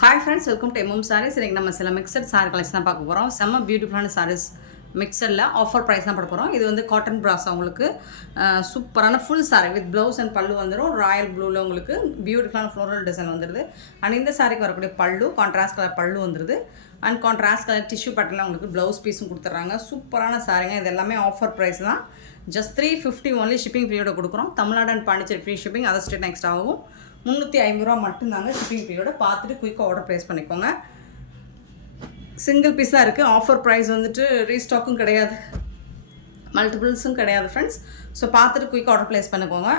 Hi friends, welcome to MM saris. இன்றைக்கி நம்ம சில மிக்சட் சாரீ கலெக்ஷன் தான் பார்க்க போகிறோம். செம்ம பியூட்டிஃபுல்லான சாரீஸ் மிக்சரில் ஆஃபர் ப்ரைஸ் தான் போட போகிறோம். இது வந்து காட்டன் ப்ராஸா உங்களுக்கு சூப்பரான full sari with blouse and பல்லு வந்துடும். ராயல் ப்ளூவில் உங்களுக்கு பியூட்டிஃபுல்லான ஃப்ளோரல் டிசைன் வந்துடுது. அண்ட் இந்த சாரீக்கு வரக்கூடிய பல்லு கான்ட்ராஸ்ட் கலர் பல்லு வந்துடுது. அண்ட் கான்ட்ராஸ்ட் கலர் டிஷ்யூ பேட்டர்னில் உங்களுக்கு ப்ளவுஸ் பீஸும் கொடுத்துட்றாங்க. சூப்பரான சாரீங்க. இது எல்லாமே ஆஃபர் ப்ரைஸ் தான். ஜஸ்ட் 350 ஒன்லி ஷிப்பிங் ஃப்ரீயோட கொடுக்குறோம். Tamil Nadu and Pondicherry free shipping, other state next ஆகும். 350 ரூபா மட்டும்தாங்க ஷிப்பிங் ஃப்ரீயோட. பார்த்துட்டு குயிக்காக ஆர்டர் ப்ளேஸ் பண்ணிக்கோங்க. சிங்கிள் பீஸ் தான் இருக்குது. ஆஃபர் ப்ரைஸ் வந்துட்டு ரீஸ்டாக்கும் கிடையாது, மல்டிபிள்ஸும் கிடையாது ஃப்ரெண்ட்ஸ். ஸோ பார்த்துட்டு குயிக்காக ஆர்டர் ப்ளேஸ் பண்ணிக்கோங்க.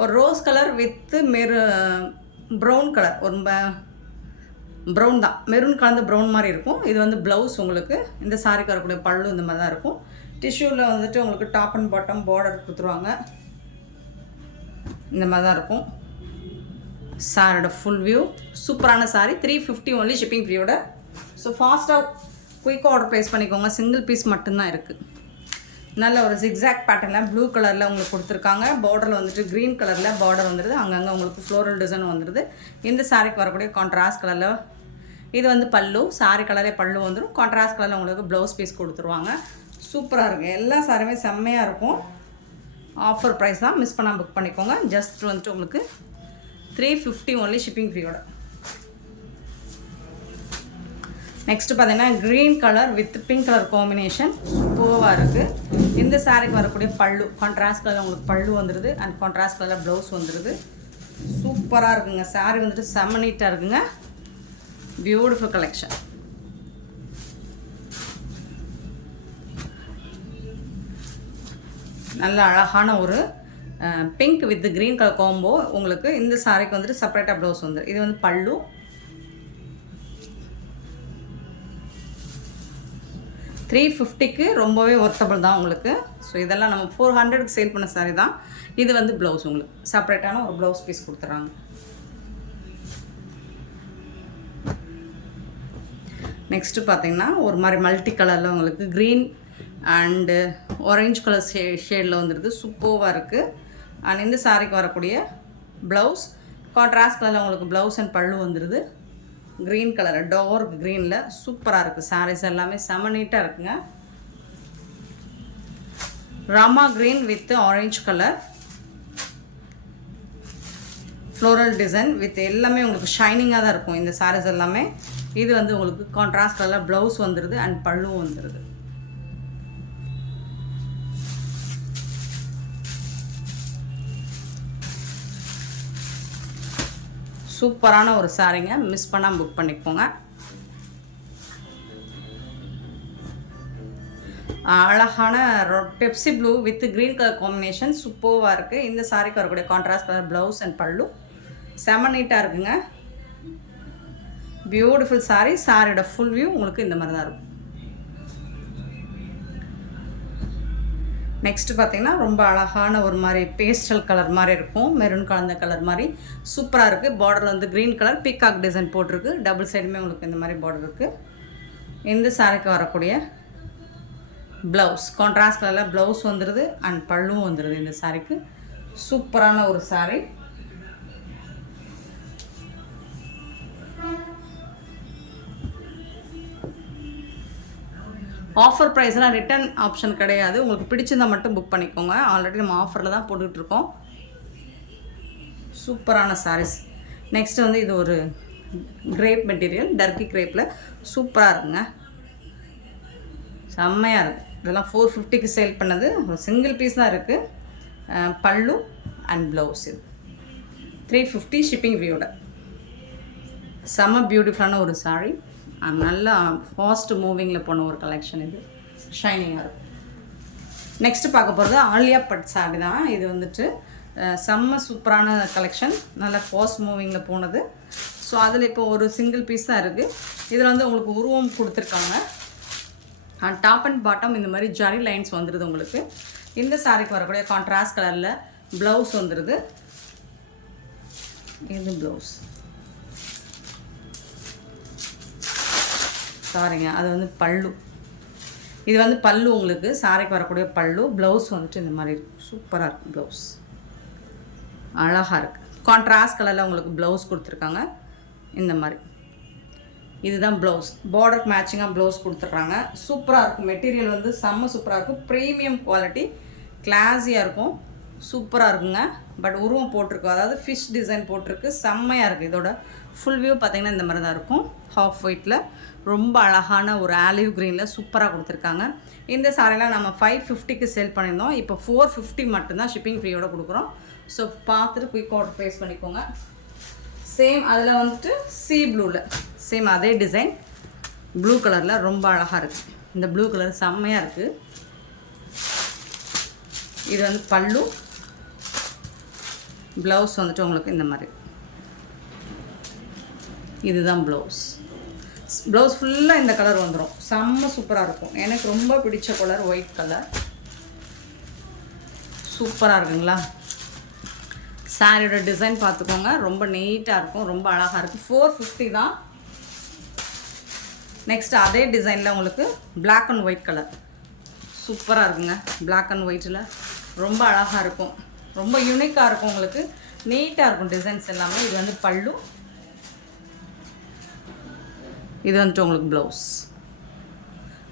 ஒரு rose colour with brown colour, ஒரு ப்ரௌன் தான், மெரூன் கலந்த ப்ரௌன் மாதிரி இருக்கும். இது வந்து ப்ளவுஸ் உங்களுக்கு. இந்த சாரிக்கு வரக்கூடிய பல்லு இந்த மாதிரி தான் இருக்கும். டிஷ்யூவில் வந்துட்டு உங்களுக்கு டாப் அண்ட் பாட்டம் பார்டர் கொடுத்துருவாங்க. இந்த மாதிரி தான் இருக்கும் சாரோட ஃபுல் வியூ. சூப்பரான சாரி. 350 ஒன்லி ஷிப்பிங் ஃப்ரீயோட. ஸோ ஃபாஸ்ட்டாக குயிக்காக ஆர்டர் ப்ளேஸ் பண்ணிக்கோங்க. சிங்கிள் பீஸ் மட்டும்தான் இருக்குது. நல்ல ஒரு ஜிக்ஸாக் பேட்டர்னில் ப்ளூ கலரில் உங்களுக்கு கொடுத்துருக்காங்க. பார்டரில் வந்துட்டு க்ரீன் கலரில் பார்டர் வந்துடுது. அங்கங்கே உங்களுக்கு ஃப்ளோரல் டிசைன் வந்துடுது. இந்த சாரிக்கு வரக்கூடிய கான்ட்ராஸ்ட் கலரில் இது வந்து பல்லு. சாரி கலரே பல்லு வந்துடும். கான்ட்ராஸ்ட் கலரில் உங்களுக்கு ப்ளவுஸ் பீஸ் கொடுத்துருவாங்க. சூப்பராக இருக்குது. எல்லா சாரியுமே செம்மையாக இருக்கும். ஆஃபர் ப்ரைஸ் தான், மிஸ் பண்ணால் புக் பண்ணிக்கோங்க. ஜஸ்ட் வந்துட்டு உங்களுக்கு 350 ஒன்லி ஷிப்பிங் ஃப்ரீயோட. நெக்ஸ்ட்டு பார்த்தீங்கன்னா green colour with pink colour combination சூப்பராக இருக்குது. இந்த சாரிக்கு வரக்கூடிய பல்லு கான்ட்ராஸ்ட் கலர் உங்களுக்கு பல்லு வந்துடுது. அண்ட் கான்ட்ராஸ்ட் கலர் ப்ளவுஸ் வந்துடுது. சூப்பராக இருக்குங்க. சாரி வந்துட்டு செம்ம நீட்டாக இருக்குங்க. Beautiful collection. நல்ல அழகான ஒரு pink with green colour combo உங்களுக்கு. இந்த சாரிக்கு வந்துட்டு செப்பரேட்டாக ப்ளவுஸ் வந்துடும். இது வந்து பல்லு. $350க்கு ரொம்பவே ஒர்த்தபிள் தான் உங்களுக்கு. ஸோ இதெல்லாம் நம்ம 400க்கு சேல் பண்ண சாரி தான். இது வந்து ப்ளவுஸ் உங்களுக்கு செப்பரேட்டான ஒரு ப்ளவுஸ் பீஸ் கொடுத்துட்றாங்க. நெக்ஸ்ட்டு பார்த்தீங்கன்னா ஒரு மாதிரி மல்டி கலரில் உங்களுக்கு க்ரீன் அண்டு ஆரஞ்சு கலர் ஷேடில் வந்துடுது. சூப்பராக இருக்குது. அண்ட் இந்த சாரிக்கு வரக்கூடிய ப்ளவுஸ் கான்ட்ராஸ்ட் கலரில் உங்களுக்கு ப்ளவுஸ் அண்ட் பல்லு வந்துடுது. க்ரீன் கலர் டார்க் க்ரீனில் சூப்பராக இருக்குது. சாரீஸ் எல்லாமே செம நீட்டாக இருக்குங்க. Rama green with orange colour floral design with எல்லாமே உங்களுக்கு ஷைனிங்காக தான் இருக்கும் இந்த சாரீஸ் எல்லாமே. இது வந்து உங்களுக்கு கான்ட்ராஸ்ட் கலர் ப்ளவுஸ் வந்துடுது அண்ட் பல்லுவும் வந்துடுது. சூப்பரான ஒரு சாரீங்க. மிஸ் பண்ணாமல் புக் பண்ணிக்கோங்க. அழகான Pepsi blue with green colour combination சூப்பராக இருக்குது. இந்த சாரிக்கு வரக்கூடிய கான்ட்ராஸ்ட் கலர் ப்ளவுஸ் அண்ட் பல்லு செம நீட்டாக இருக்குங்க. பியூட்டிஃபுல் சாரீ. சாரியோட ஃபுல் வியூ உங்களுக்கு இந்த மாதிரி தான் இருக்கும். நெக்ஸ்ட்டு பார்த்தீங்கன்னா ரொம்ப அழகான ஒரு மாதிரி பேஸ்டல் கலர் மாதிரி இருக்கும். மெரூன் கலந்த கலர் மாதிரி சூப்பராக இருக்குது. பார்டரில் வந்து க்ரீன் கலர் பீகாக் டிசைன் போட்டிருக்கு. டபுள் சைடுமே உங்களுக்கு இந்த மாதிரி பார்டர் இருக்குது. இந்த சாரிக்கு வரக்கூடிய ப்ளவுஸ் கான்ட்ராஸ்ட் கலரில் ப்ளவுஸ் வந்துடுது அண்ட் பல்லுவும் வந்துடுது. இந்த சாரிக்கு சூப்பரான ஒரு சாரி. ஆஃபர் ப்ரைஸ்லாம் ரிட்டன் ஆப்ஷன் கிடையாது. உங்களுக்கு பிடிச்சிருந்தால் மட்டும் புக் பண்ணிக்கோங்க. ஆல்ரெடி நம்ம ஆஃபரில் தான் போட்டுட்ருக்கோம். சூப்பரான சாரீஸ். நெக்ஸ்ட் வந்து இது ஒரு கிரேப் மெட்டீரியல், டர்க்கி கிரேப்பில் சூப்பராக இருக்குங்க. செம்மையாக இருக்குது. இதெல்லாம் 450க்கு சேல் பண்ணது. ஒரு சிங்கிள் பீஸ் தான் இருக்குது. பல்லு அண்ட் ப்ளவுஸ். இது 350 ஷிப்பிங் ஃப்ரீயோட. செம்ம பியூட்டிஃபுல்லான ஒரு சாரீ. நல்லா ஃபாஸ்ட் மூவிங்கில் போன ஒரு கலெக்ஷன். இது ஷைனிங்காக இருக்கும். நெக்ஸ்ட்டு பார்க்க போகிறது ஆலியா பட் சாரி தான். இது வந்துட்டு செம்ம சூப்பரான கலெக்ஷன். நல்லா ஃபாஸ்ட் மூவிங்கில் போனது. ஸோ அதில் இப்போ ஒரு சிங்கிள் பீஸ் தான் இருக்குது. இதில் வந்து உங்களுக்கு உருவம் கொடுத்துருக்காங்க. டாப் அண்ட் பாட்டம் இந்த மாதிரி ஜரி லைன்ஸ் வந்துடுது உங்களுக்கு. இந்த சாரிக்கு வரக்கூடிய கான்ட்ராஸ்ட் கலரில் ப்ளவுஸ் வந்துடுது. இது ப்ளவுஸ் சாரிங்க. அது வந்து பல்லு. இது வந்து பல்லு உங்களுக்கு. சாரிக்கு வரக்கூடிய பல்லு. ப்ளவுஸ் வந்துட்டு இந்த மாதிரி இருக்கும். சூப்பராக இருக்கும். ப்ளவுஸ் அழகாக இருக்குது. கான்ட்ராஸ்ட் கலரில் உங்களுக்கு ப்ளவுஸ் கொடுத்துருக்காங்க. இந்த மாதிரி. இதுதான் ப்ளவுஸ். பார்டருக்கு மேட்சிங்காக ப்ளவுஸ் கொடுத்துட்றாங்க. சூப்பராக இருக்கும். மெட்டீரியல் வந்து செம்ம சூப்பராக இருக்கும். ப்ரீமியம் குவாலிட்டி, கிளாஸியாக இருக்கும். சூப்பராக இருக்குங்க. பட் உருவம் போட்டிருக்கு, அதாவது ஃபிஷ் டிசைன் போட்டிருக்கு. செம்மையாக இருக்குது. இதோட ஃபுல் வியூ பார்த்திங்கன்னா இந்த மாதிரி தான் இருக்கும். ஹாஃப் ஒயிட்டில் ரொம்ப அழகான ஒரு ஆலிவ் க்ரீனில் சூப்பராக கொடுத்துருக்காங்க. இந்த சாரீலாம் நம்ம 550க்கு சேல் பண்ணியிருந்தோம். இப்போ 450 மட்டும்தான் ஷிப்பிங் ஃப்ரீயோடு கொடுக்குறோம். ஸோ பார்த்துட்டு குயிக் ஆர்டர் ப்ளேஸ் பண்ணிக்கோங்க. சேம் அதில் வந்துட்டு சீ ப்ளூவில் சேம் அதே டிசைன் ப்ளூ கலரில் ரொம்ப அழகாக இருக்குது. இந்த ப்ளூ கலர் செம்மையாக இருக்குது. இது வந்து பல்லு, ப்ளவுஸ் வந்துட்டு உங்களுக்கு இந்த மாதிரி. இதுதான் ப்ளவுஸ். ப்ளவுஸ் ஃபுல்லாக இந்த கலர் வந்துடும். செம்ம சூப்பராக இருக்கும். எனக்கு ரொம்ப பிடிச்ச கலர் ஒயிட் கலர். சூப்பராக இருக்குங்களா? சாரியோட டிசைன் பார்த்துக்கோங்க. ரொம்ப நீட்டாக இருக்கும், ரொம்ப அழகாக இருக்குது. 450 தான். நெக்ஸ்ட் அதே டிசைனில் உங்களுக்கு பிளாக் அண்ட் ஒயிட் கலர் சூப்பராக இருக்குங்க. பிளாக் அண்ட் ஒயிட்டில் ரொம்ப அழகாக இருக்கும். ரொம்ப யூனிக்காக இருக்கும். உங்களுக்கு நீட்டாக இருக்கும் டிசைன்ஸ் எல்லாமே. இது வந்து பல்லு, இது வந்துட்டு உங்களுக்கு ப்ளவுஸ்.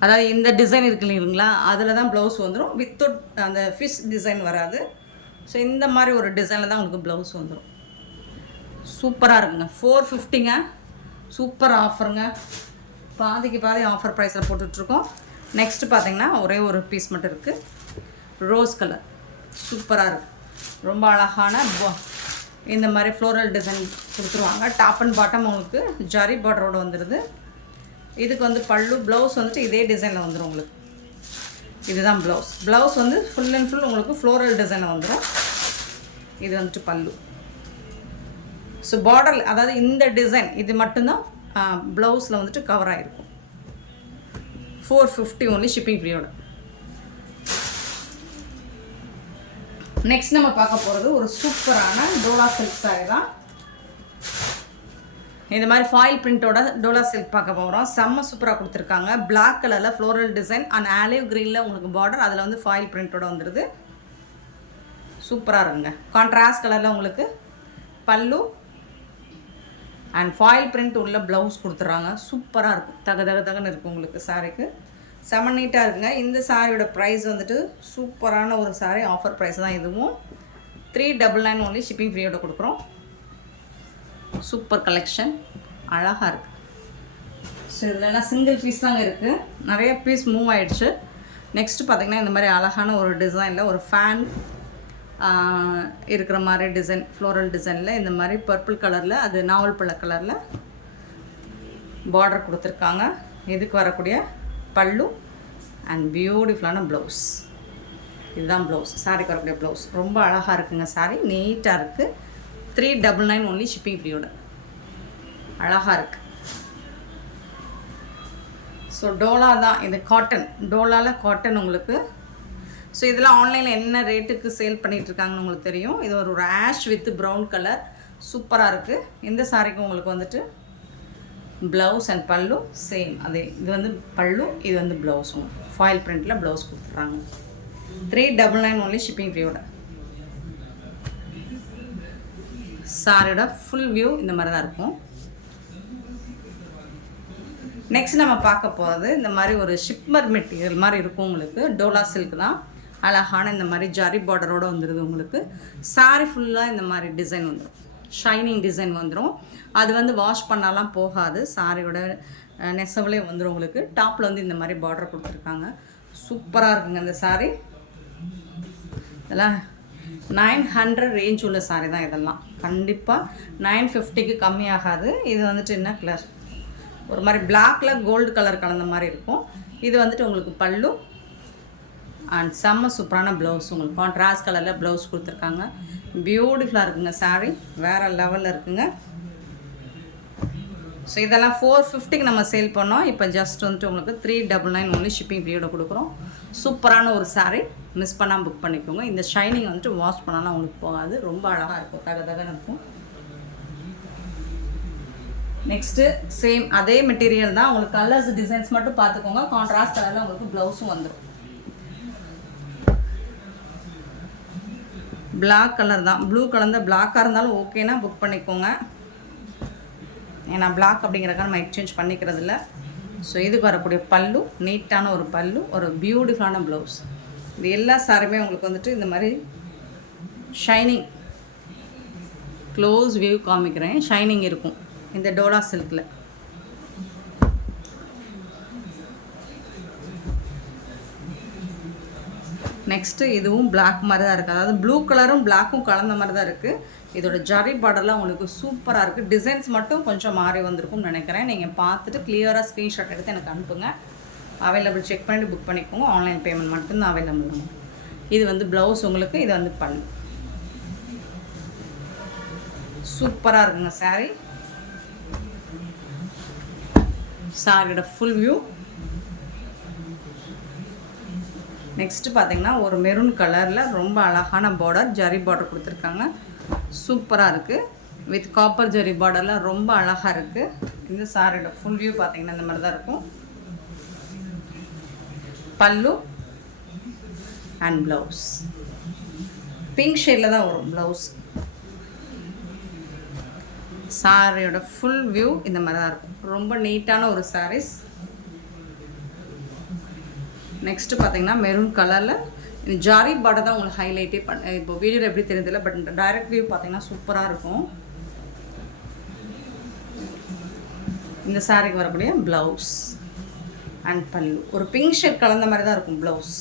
அதாவது இந்த டிசைன் இருக்கு இல்லைங்களா, அதில் தான் ப்ளவுஸ் வந்துடும். வித்தவுட் அந்த ஃபிஷ் டிசைன் வராது. ஸோ இந்த மாதிரி ஒரு டிசைனில் தான் உங்களுக்கு ப்ளவுஸ் வந்துடும். சூப்பராக இருக்குங்க. 450ங்க. சூப்பர் ஆஃபருங்க. பாதிக்கு பாதி ஆஃபர் ப்ரைஸில் போட்டுட்ருக்கோம். நெக்ஸ்ட்டு பார்த்தீங்கன்னா ஒரே ஒரு பீஸ் மட்டும் இருக்குது. ரோஸ் கலர் சூப்பராக இருக்குது. ரொம்ப அழகான இந்த மாதிரி ஃப்ளோரல் டிசைன் கொடுத்துருவாங்க. டாப் அண்ட் பாட்டம் உங்களுக்கு ஜரி பார்டரோடு வந்துடுது. இதுக்கு வந்து பல்லு, ப்ளவுஸ் வந்துட்டு இதே டிசைனில் வந்துடும் உங்களுக்கு. இதுதான் ப்ளவுஸ். ப்ளவுஸ் வந்து ஃபுல் அண்ட் ஃபுல் உங்களுக்கு ஃப்ளோரல் டிசைனில் வந்துடும். இது வந்துட்டு பல்லு. ஸோ பார்டர், அதாவது இந்த டிசைன் இது மட்டும்தான் ப்ளவுஸில் வந்துட்டு கவர் ஆகிருக்கும். 450 ஒன்லி ஷிப்பிங் ஃப்ரீயோட. நெக்ஸ்ட் நம்ம பார்க்க போகிறது ஒரு சூப்பரான டோலா சில்க் சாரி தான். இந்த மாதிரி ஃபாயில் பிரிண்டோட டோலா சில்க் பார்க்க போகிறோம். செம்ம சூப்பராக கொடுத்துருக்காங்க. பிளாக் கலரில் ஃப்ளோரல் டிசைன் அண்ட் ஆலிவ் க்ரீனில் உங்களுக்கு பார்டர், அதில் வந்து ஃபாயில் பிரிண்டோட வந்துடுது. சூப்பராக இருக்குங்க. கான்ட்ராஸ்ட் கலரில் உங்களுக்கு பல்லு அண்ட் ஃபாயில் பிரிண்ட் உள்ள ப்ளவுஸ் கொடுத்துட்றாங்க. சூப்பராக இருக்கும். தகன்னு இருக்கும் உங்களுக்கு சாரிக்கு. செம நீட்டாக இருக்குங்க. இந்த சாரியோட ப்ரைஸ் வந்துட்டு சூப்பரான ஒரு சாரி. ஆஃபர் ப்ரைஸ் தான் இதுவும். 399 ஒன்லி ஷிப்பிங் ஃப்ரீயோட கொடுக்குறோம். சூப்பர் கலெக்ஷன், அழகாக இருக்குது. ஸோ இதெல்லாம் சிங்கிள் பீஸ் தாங்க இருக்குது. நிறைய பீஸ் மூவ் ஆகிடுச்சு. நெக்ஸ்ட்டு பார்த்திங்கன்னா இந்த மாதிரி அழகான ஒரு டிசைனில் ஒரு ஃபேன் இருக்கிற மாதிரி டிசைன், ஃப்ளோரல் டிசைனில் இந்த மாதிரி பர்பிள் கலரில், அது நாவல் பழ கலரில் பார்டர் கொடுத்துருக்காங்க. இதுக்கு வரக்கூடிய பல்லு அண்ட் பியூட்டிஃபுல்லான ப்ளவுஸ். இதுதான் ப்ளவுஸ். சாரிக்கு வரக்கூடிய ப்ளவுஸ் ரொம்ப அழகாக இருக்குங்க. சாரி நீட்டாக இருக்குது. 399 ஒன்லி ஷிப்பிங் ஃப்ரீயோட. அழகாக இருக்குது. ஸோ டோலா தான் இது. காட்டன், டோலாவில் காட்டன் உங்களுக்கு. ஸோ இதெல்லாம் ஆன்லைனில் என்ன ரேட்டுக்கு சேல் பண்ணிகிட்ருக்காங்கன்னு உங்களுக்கு தெரியும். இது ஒரு ஆஷ் வித் ப்ரௌன் கலர் சூப்பராக இருக்குது. இந்த சாரிக்கு உங்களுக்கு வந்துட்டு ப்ளவுஸ் அண்ட் பல்லு சேம் அதே. இது வந்து பல்லு, இது வந்து ப்ளவுஸும் ஃபாயில் பிரிண்டில் ப்ளவுஸ் கொடுத்துட்றாங்க. 399 ஒன்லி ஷிப்பிங் ஃப்ரீயோட. சாரியோட ஃபுல் வியூ இந்த மாதிரி தான் இருக்கும். நெக்ஸ்ட் நம்ம பார்க்க போகிறது இந்த மாதிரி ஒரு ஷிப்மர் மெட்டீரியல் மாதிரி இருக்கும் உங்களுக்கு. டோலா சில்க் தான். அழகான இந்த மாதிரி ஜரி பார்டரோடு வந்துடுது உங்களுக்கு. சாரி ஃபுல்லாக இந்த மாதிரி டிசைன் வந்துடும். ஷைனிங் டிசைன் வந்துடும். அது வந்து வாஷ் பண்ணாலாம் போகாது. சாரியோட நெசவுலே வந்துடும் உங்களுக்கு. டாப்பில் வந்து இந்த மாதிரி பார்டர் கொடுத்துருக்காங்க. சூப்பராக இருக்குங்க இந்த சாரி. இதெல்லாம் 900 ரேஞ்ச் உள்ள சாரி தான் இதெல்லாம். கண்டிப்பாக 950க்கு கம்மியாகாது. இது வந்துட்டு என்ன கலர், ஒரு மாதிரி பிளாக்கில் கோல்டு கலர் கலந்த மாதிரி இருக்கும். இது வந்துட்டு உங்களுக்கு பல்லு அண்ட் செம்ம சூப்பரான ப்ளவுஸ். உங்களுக்கு கான்ட்ராஸ்ட் கலரில் ப்ளவுஸ் கொடுத்துருக்காங்க. பியூட்டிஃபுல்லாக இருக்குங்க. சாரி வேறு லெவலில் இருக்குங்க. ஸோ இதெல்லாம் 450க்கு நம்ம சேல் பண்ணோம். இப்போ ஜஸ்ட் வந்துட்டு உங்களுக்கு 399 ஒன்லி ஷிப்பிங் ஃப்ரீயோட கொடுக்குறோம். சூப்பரான ஒரு சாரி, மிஸ் பண்ணாமல் புக் பண்ணிக்கோங்க. இந்த ஷைனிங் வந்துட்டு வாஷ் பண்ணாலும் உங்களுக்கு போகாது. ரொம்ப அழகாக இருக்கும், தகன்னு இருக்கும். நெக்ஸ்ட்டு சேம் அதே மெட்டீரியல் தான். உங்களுக்கு கலர்ஸ் டிசைன்ஸ் மட்டும் பார்த்துக்கோங்க. கான்ட்ராஸ்ட் கலரில் உங்களுக்கு ப்ளவுஸும் வந்துடும். பிளாக் கலர் தான். ப்ளூ கலந்த பிளாக்காக இருந்தாலும் ஓகேனா புக் பண்ணிக்கோங்க. ஏன்னா பிளாக் அப்படிங்கிறக்காக நம்ம எக்ஸ்சேஞ்ச் பண்ணிக்கிறது இல்லை. ஸோ இதுக்கு வரக்கூடிய பல்லு, நீட்டான ஒரு பல்லு, ஒரு பியூட்டிஃபுல்லான ப்ளவுஸ். இது எல்லா சாரியுமே உங்களுக்கு வந்துட்டு இந்த மாதிரி ஷைனிங், க்ளோஸ் வியூ காமிக்கிறேன், ஷைனிங் இருக்கும் இந்த டோலா சில்கில். நெக்ஸ்ட்டு இதுவும் பிளாக் மாதிரி தான் இருக்குது, அதாவது ப்ளூ கலரும் பிளாக்கும் கலந்த மாதிரி தான் இருக்குது. இதோட ஜரி பார்டர்லாம் உங்களுக்கு சூப்பராக இருக்குது. டிசைன்ஸ் மட்டும் கொஞ்சம் மாறி வந்திருக்கும்னு நினைக்கிறேன். நீங்கள் பார்த்துட்டு கிளியராக ஸ்க்ரீன்ஷாட் எடுத்து எனக்கு அனுப்புங்க. அவைலபிள் செக் பண்ணிட்டு புக் பண்ணிக்கோங்க. ஆன்லைன் பேமெண்ட் மட்டும்தான் அவைலபிள். இது வந்து ப்ளவுஸ் உங்களுக்கு, இது வந்து பல்லு. சூப்பராக இருக்குங்க சாரீ. சாரியோட ஃபுல் வியூ. நெக்ஸ்ட்டு பார்த்தீங்கன்னா ஒரு மெரூன் கலரில் ரொம்ப அழகான பார்டர், ஜரி பார்டர் கொடுத்துருக்காங்க. சூப்பராக இருக்குது. வித் காப்பர் ஜரி பார்டர்லாம் ரொம்ப அழகாக இருக்குது. இந்த சாரியோட ஃபுல் வியூ பார்த்தீங்கன்னா இந்த மாதிரி தான் இருக்கும். பல்லு அண்ட் ப்ளவுஸ் பிங்க் ஷேடில் தான் வரும் ப்ளவுஸ். சாரியோட ஃபுல் வியூ இந்த மாதிரி தான் இருக்கும். ரொம்ப நீட்டான ஒரு சாரீஸ். நெக்ஸ்ட்டு பார்த்தீங்கன்னா மெரூன் கலரில் இந்த ஜாரி பார்டர் தான் உங்களுக்கு ஹைலைட்டே இப்போ வீடியோவில் எப்படி தெரியுதில்ல, பட் டைரக்ட் வியூ பார்த்தீங்கன்னா சூப்பராக இருக்கும். இந்த சாரிக்கு வரக்கூடிய ப்ளவுஸ் அண்ட் பல்லு ஒரு பிங்க் ஷேட் கலந்த மாதிரி தான் இருக்கும் ப்ளவுஸ்.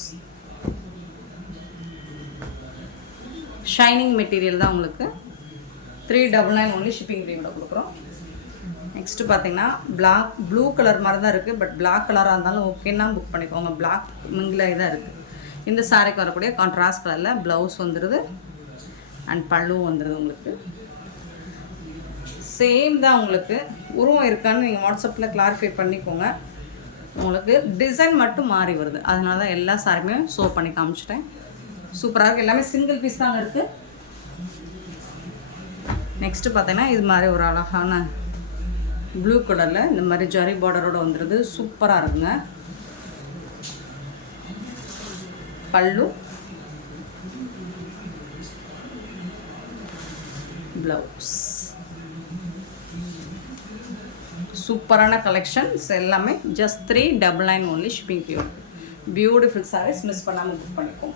ஷைனிங் மெட்டீரியல் தான் உங்களுக்கு. 399 ஒன்லி ஷிப்பிங் ஃப்ரீயோட கொடுக்குறோம். நெக்ஸ்ட்டு பார்த்தீங்கன்னா ப்ளூ கலர் மாதிரி தான் இருக்குது, பட் பிளாக் கலராக இருந்தாலும் ஓகேன்னா புக் பண்ணிக்கோங்க. பிளாக் மிங்கிலாகி தான் இருக்குது. இந்த சாரிக்கு வரக்கூடிய கான்ட்ராஸ்ட் கலரில் ப்ளவுஸ் வந்துடுது அண்ட் பல்லுவும் வந்துடுது. உங்களுக்கு சேம் தான். உங்களுக்கு உருவம் இருக்கான்னு நீங்கள் வாட்ஸ்அப்பில் கிளாரிஃபை பண்ணிக்கோங்க. உங்களுக்கு டிசைன் மட்டும் மாறி வருது, அதனால தான் எல்லா சாரியுமே ஷோ பண்ணி காமிச்சிட்டேன். சூப்பராக இருக்குது. எல்லாமே சிங்கிள் பீஸ் தாங்க இருக்குது. நெக்ஸ்ட்டு பார்த்தீங்கன்னா இது மாதிரி ஒரு அழகான ப்ளூ கலரில் இந்த மாதிரி ஜரி பார்டரோடு வந்துடுது. சூப்பராக இருக்குங்க. பல்லு, ப்ளவுஸ். சூப்பரான கலெக்ஷன்ஸ் எல்லாமே. Just 399 only shipping free. Beautiful saris, miss பண்ணாமல் புக் பண்ணிக்கோங்க.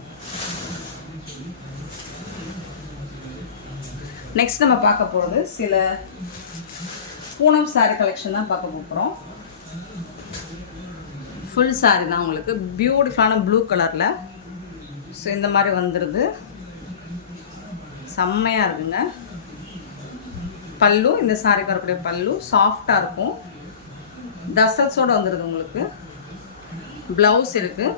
நெக்ஸ்ட் நம்ம பார்க்க போகிறது சில பூனம் சாரீ கலெக்ஷன் தான் பார்க்க போகிறோம். ஃபுல் சாரீ தான் உங்களுக்கு. பியூட்டிஃபுல்லான ப்ளூ கலரில். ஸோ இந்த மாதிரி வந்துடுது. செம்மையாக இருக்குங்க. பல்லு, இந்த சாரிக்கு வரக்கூடிய பல்லு சாஃப்டாக இருக்கும். தசல்ஸோடு வந்துடுது உங்களுக்கு. ப்ளவுஸ் இருக்குது.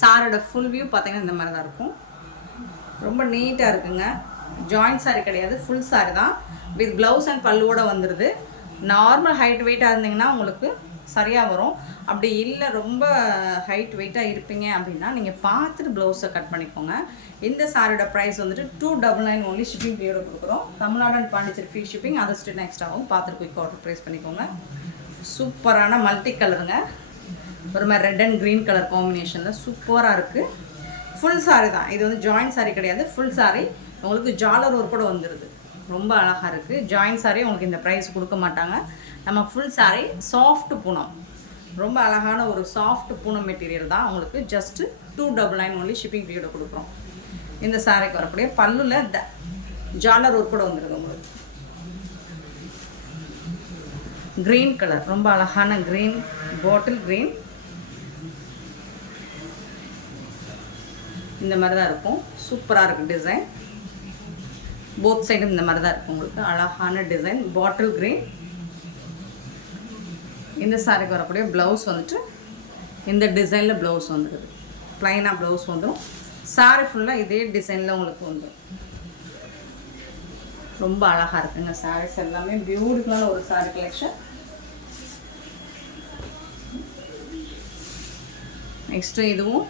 சாரியோட ஃபுல் வியூ பார்த்தீங்கன்னா இந்த மாதிரி தான் இருக்கும். ரொம்ப நீட்டாக இருக்குங்க. ஜாயிண்ட் சாரி கிடையாது, ஃபுல் சாரி தான். வித் ப்ளவுஸ் அண்ட் பல்லுவோட வந்துடுது. நார்மல் ஹைட் வெயிட்டாக இருந்தீங்கன்னா உங்களுக்கு சரியாக வரும். அப்படி இல்லை ரொம்ப ஹைட் வெயிட்டாக இருப்பீங்க அப்படின்னா நீங்கள் பார்த்துட்டு ப்ளவுஸை கட் பண்ணிக்கோங்க. இந்த சாரியோட ப்ரைஸ் வந்துட்டு 299 ஒன்லி ஷிப்பிங் ஃப்ரீயோட கொடுக்குறோம். Tamil Nadu and Pondicherry free shipping. அதை ஸ்டேட் நெக்ஸ்ட் ஆகும். பார்த்துட்டு குயிக் ஆர்டர் ப்ரைஸ் பண்ணிக்கோங்க. சூப்பரான மல்டி கலருங்க. ஒரு மாதிரி ரெட் அண்ட் க்ரீன் கலர் காம்பினேஷனில் சூப்பராக இருக்குது. ஃபுல் சாரி தான். இது வந்து ஜாயிண்ட் சாரி கிடையாது, ஃபுல் சாரி. உங்களுக்கு ஜாலர் ஒர்க் கூட வந்துடுது. ரொம்ப அழகாக இருக்குது. ஜாயிண்ட் சாரி உங்களுக்கு இந்த ப்ரைஸ் கொடுக்க மாட்டாங்க. நம்ம ஃபுல் சாரி சாஃப்ட் பூனம், ரொம்ப அழகான ஒரு சாஃப்ட் பூனம் மெட்டீரியல் தான். உங்களுக்கு ஜஸ்ட்டு 299 ஒன்லி ஷிப்பிங் ஃப்ரீயோட கொடுக்குறோம். இந்த சாரிக்கு வரக்கூடிய பல்லுல ஜாலர் ஒர்க் கூட வந்துடுது உங்களுக்கு. க்ரீன் கலர், ரொம்ப அழகான க்ரீன், பாட்டில் க்ரீன். இந்த மாதிரி தான் இருக்கும். சூப்பராக இருக்குது டிசைன். போத் சைடும் இந்த மாதிரி தான் இருக்கும் உங்களுக்கு. அழகான டிசைன், பாட்டில் க்ரீன். இந்த சாரிக்கு வரக்கூடிய ப்ளவுஸ் வந்துட்டு இந்த டிசைனில் ப்ளவுஸ் வந்துடுது. ப்ளைனாக ப்ளவுஸ் வந்துடும். சாரி ஃபுல்லாக இதே டிசைனில் உங்களுக்கு வந்துடும். ரொம்ப அழகாக இருக்குங்க. சாரீஸ் எல்லாமே பியூட்டிஃபுல்லான ஒரு சாரி கலெக்ஷன். நெக்ஸ்ட்டு இதுவும்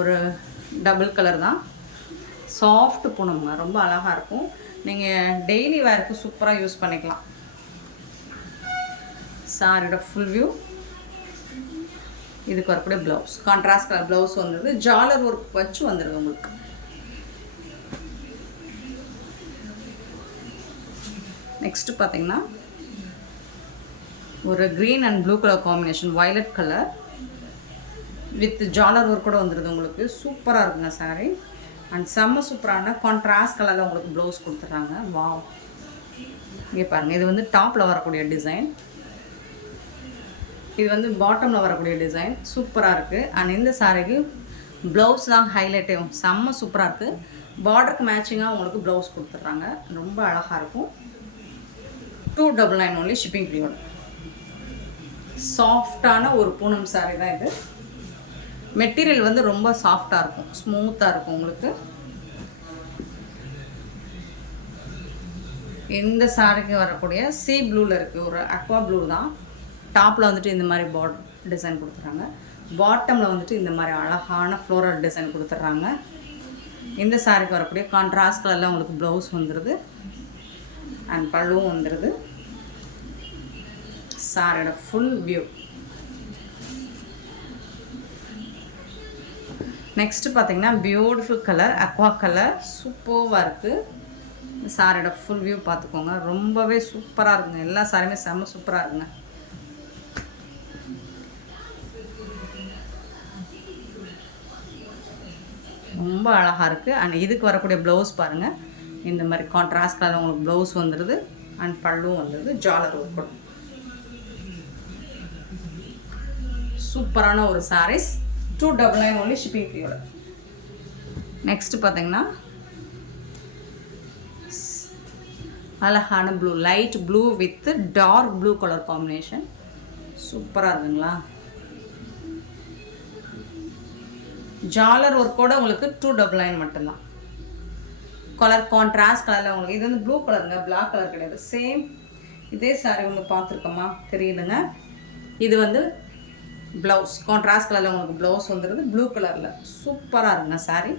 ஒரு டபுள் கலர் தான். சாஃப்ட் பூனம்ங்க, ரொம்ப அழகாக இருக்கும். நீங்கள் டெய்லி வேருக்கு சூப்பராக யூஸ் பண்ணிக்கலாம். சாரியோட ஃபுல் வியூ. இதுக்கு வரக்கூடிய ப்ளவுஸ் கான்ட்ராஸ்ட் கலர் ப்ளவுஸ் வந்துடுது. ஜாலர் ஒர்க் வச்சு வந்துடுது உங்களுக்கு. நெக்ஸ்ட்டு பார்த்தீங்கன்னா ஒரு green and blue colour combination, violet colour with jhalar work கூட வந்துடுது உங்களுக்கு. சூப்பராக இருக்குங்க சாரீ. அண்ட் செம்ம சூப்பரான கான்ட்ராஸ்ட் கலரில் உங்களுக்கு ப்ளவுஸ் கொடுத்துட்றாங்க. வாவ், இங்கே பாருங்கள், இது வந்து டாப்பில் வரக்கூடிய டிசைன், இது வந்து பாட்டமில் வரக்கூடிய டிசைன். சூப்பராக இருக்குது. அண்ட் இந்த சாரீக்கு ப்ளவுஸ் தான் ஹைலைட்டே, செம்ம சூப்பராக இருக்குது. பார்டருக்கு மேட்சிங்காக உங்களுக்கு ப்ளவுஸ் கொடுத்துட்றாங்க. ரொம்ப அழகாக இருக்கும். 299 ஒன்லி ஷிப்பிங் ஃப்ரீயோட. சாஃப்டான ஒரு பூனம் சாரீ தான் இது. மெட்டீரியல் வந்து ரொம்ப சாஃப்டாக இருக்கும், ஸ்மூத்தாக இருக்கும் உங்களுக்கு. இந்த சாரீக்கு வரக்கூடிய சீ ப்ளூவில் இருக்குது, ஒரு அக்வா ப்ளூ தான். டாப்பில் வந்துட்டு இந்த மாதிரி டிசைன் கொடுத்துட்றாங்க. பாட்டமில் வந்துட்டு இந்த மாதிரி அழகான ஃப்ளோரல் டிசைன் கொடுத்துட்றாங்க. இந்த சாரீக்கு வரக்கூடிய கான்ட்ராஸ்ட் கலரில் உங்களுக்கு ப்ளவுஸ் வந்துடுது அண்ட் பல்லுவும் வந்துடுது. சாரியோட ஃபுல் வியூ. நெக்ஸ்ட்டு பார்த்தீங்கன்னா பியூட்டிஃபுல் கலர், அக்வா கலர், சூப்பராக இருக்குது. சாரியோட ஃபுல் வியூ பார்த்துக்கோங்க. ரொம்பவே சூப்பராக இருக்குங்க. எல்லா சாரியுமே செம்ம சூப்பராக இருக்குங்க. ரொம்ப அழகாக இருக்குது. அண்ட் இதுக்கு வரக்கூடிய ப்ளவுஸ் பாருங்கள், இந்த மாதிரி கான்ட்ராஸ்ட் கலர் உங்களுக்கு ப்ளவுஸ் வந்துடுது அண்ட் பல்லும் வந்துடுது. ஜாலர் ஒர்க் கூட சூப்பரான ஒரு சாரீஸ். 299 ஒன்லி ஷிப்பிங் ஃப்ரீயோட. நெக்ஸ்ட்டு பார்த்தீங்கன்னா அழகான blue, light blue with dark blue colour combination. சூப்பராக இருக்குங்களா? ஜாலர் ஒர்க்கோட உங்களுக்கு 299 மட்டும்தான். கலர் கான்ட்ராஸ்ட் கலரில் உங்களுக்கு, இது வந்து ப்ளூ கலருங்க, பிளாக் கலர் கிடையாது. சேம் இதே சாரீ ஒன்று பார்த்துருக்கோமா தெரியுதுங்க. இது வந்து ப்ளவுஸ் கான்ட்ராஸ்ட் கலரில் உங்களுக்கு ப்ளவுஸ் வந்துடுது ப்ளூ கலரில். சூப்பராக இருக்குங்க சாரீ.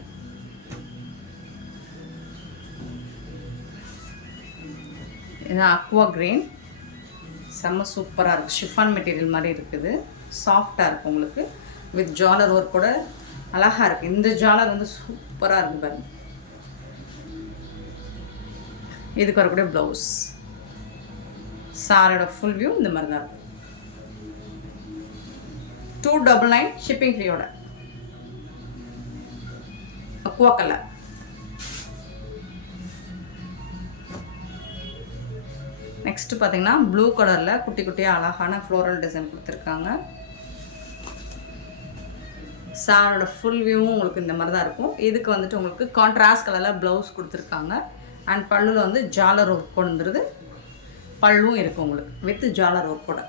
இது அக்வா கிரீன், செம்ம சூப்பராக இருக்குது. ஷிஃபான் மெட்டீரியல் மாதிரி இருக்குது, சாஃப்டாக இருக்குது உங்களுக்கு. வித் ஜாலர் ஒர்க் கூட அழகாக இருக்குது. இந்த ஜாலர் வந்து சூப்பராக இருக்குது பாருங்கள். இதுக்கு வரக்கூடிய ப்ளவுஸ். சாரியோட ஃபுல் வியூ இந்த மாதிரி தான் இருக்கும். 299 ஷிப்பிங் ஃப்ரீயோட. Aqua colour. நெக்ஸ்ட்டு பார்த்தீங்கன்னா ப்ளூ கலரில் குட்டி குட்டியாக அழகான ஃப்ளோரல் டிசைன் கொடுத்துருக்காங்க. சாரோட ஃபுல் வியூவும் உங்களுக்கு இந்த மாதிரி தான் இருக்கும். இதுக்கு வந்துட்டு உங்களுக்கு கான்ட்ராஸ்ட் கலரில் ப்ளவுஸ் கொடுத்துருக்காங்க அண்ட் பல்லுவில் வந்து ஜாலர் ஒர்க் வந்துடுது. பல்லும் இருக்குது உங்களுக்கு வித் ஜாலர் ஒர்க் கூட.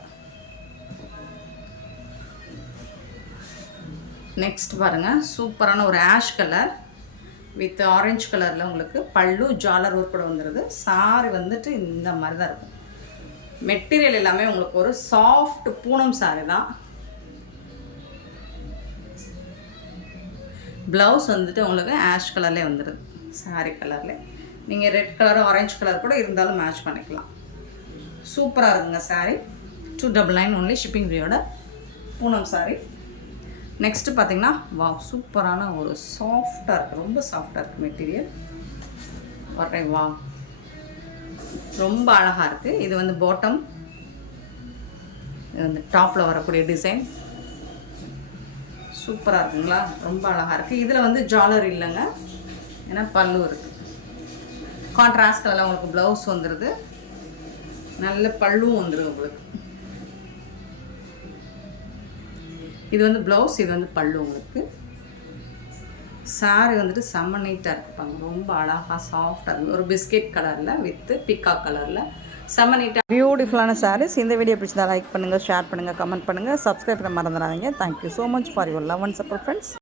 நெக்ஸ்ட் பாருங்கள், சூப்பரான ஒரு ஆஷ் கலர் வித் ஆரஞ்சு கலரில் உங்களுக்கு பல்லு ஜாலர் ஒர்க் கூட வந்துடுது. சாரி வந்துட்டு இந்த மாதிரி தான் இருக்கும். மெட்டீரியல் எல்லாமே உங்களுக்கு ஒரு சாஃப்ட் பூனம் சாரி தான். ப்ளவுஸ் வந்துட்டு உங்களுக்கு ஆஷ் கலர்லேயே வந்துடுது. சாரி கலரில் நீங்கள் ரெட் கலர் ஆரஞ்சு கலர் கூட இருந்தாலும் மேட்ச் பண்ணிக்கலாம். சூப்பராக இருக்குங்க சாரீ. 299 ஒன்லி ஷிப்பிங் ஃப்ரீயோட பூனம் சாரீ. நெக்ஸ்ட்டு பார்த்தீங்கன்னா வா, சூப்பரான ஒரு சாஃப்டாக இருக்குது, ரொம்ப சாஃப்டாக இருக்குது மெட்டீரியல். வரேன் வா, ரொம்ப அழகாக இருக்குது. இது வந்து பாட்டம், இது வந்து டாப்பில் வரக்கூடிய டிசைன். சூப்பராக இருக்குங்களா? ரொம்ப அழகாக இருக்குது. இதில் வந்து ஜாலர் இல்லைங்க, ஏன்னா பல்லு இருக்குது. கான்ட்ராஸ்ட் கலரில் உங்களுக்கு ப்ளவுஸ் வந்துடுது, நல்ல பல்லும் வந்துடுது உங்களுக்கு. இது வந்து ப்ளவுஸ், இது வந்து பல்லு உங்களுக்கு. சாரி வந்துட்டு செம்ம நீட்டாக இருப்பாங்க, ரொம்ப அழகாக சாஃப்டாக இருக்குது. ஒரு பிஸ்கெட் கலரில் வித் பிக்காக் கலரில் செம்ம நீட்டாக பியூட்டிஃபுல்லான சாரீஸ். இந்த வீடியோ பிடிச்சதா லைக் பண்ணுங்கள், ஷேர் பண்ணுங்கள், கமெண்ட் பண்ணுங்கள், சப்ஸ்கிரைப் பண்ண மறந்துடாதீங்க. Thank you so much for your love and support friends.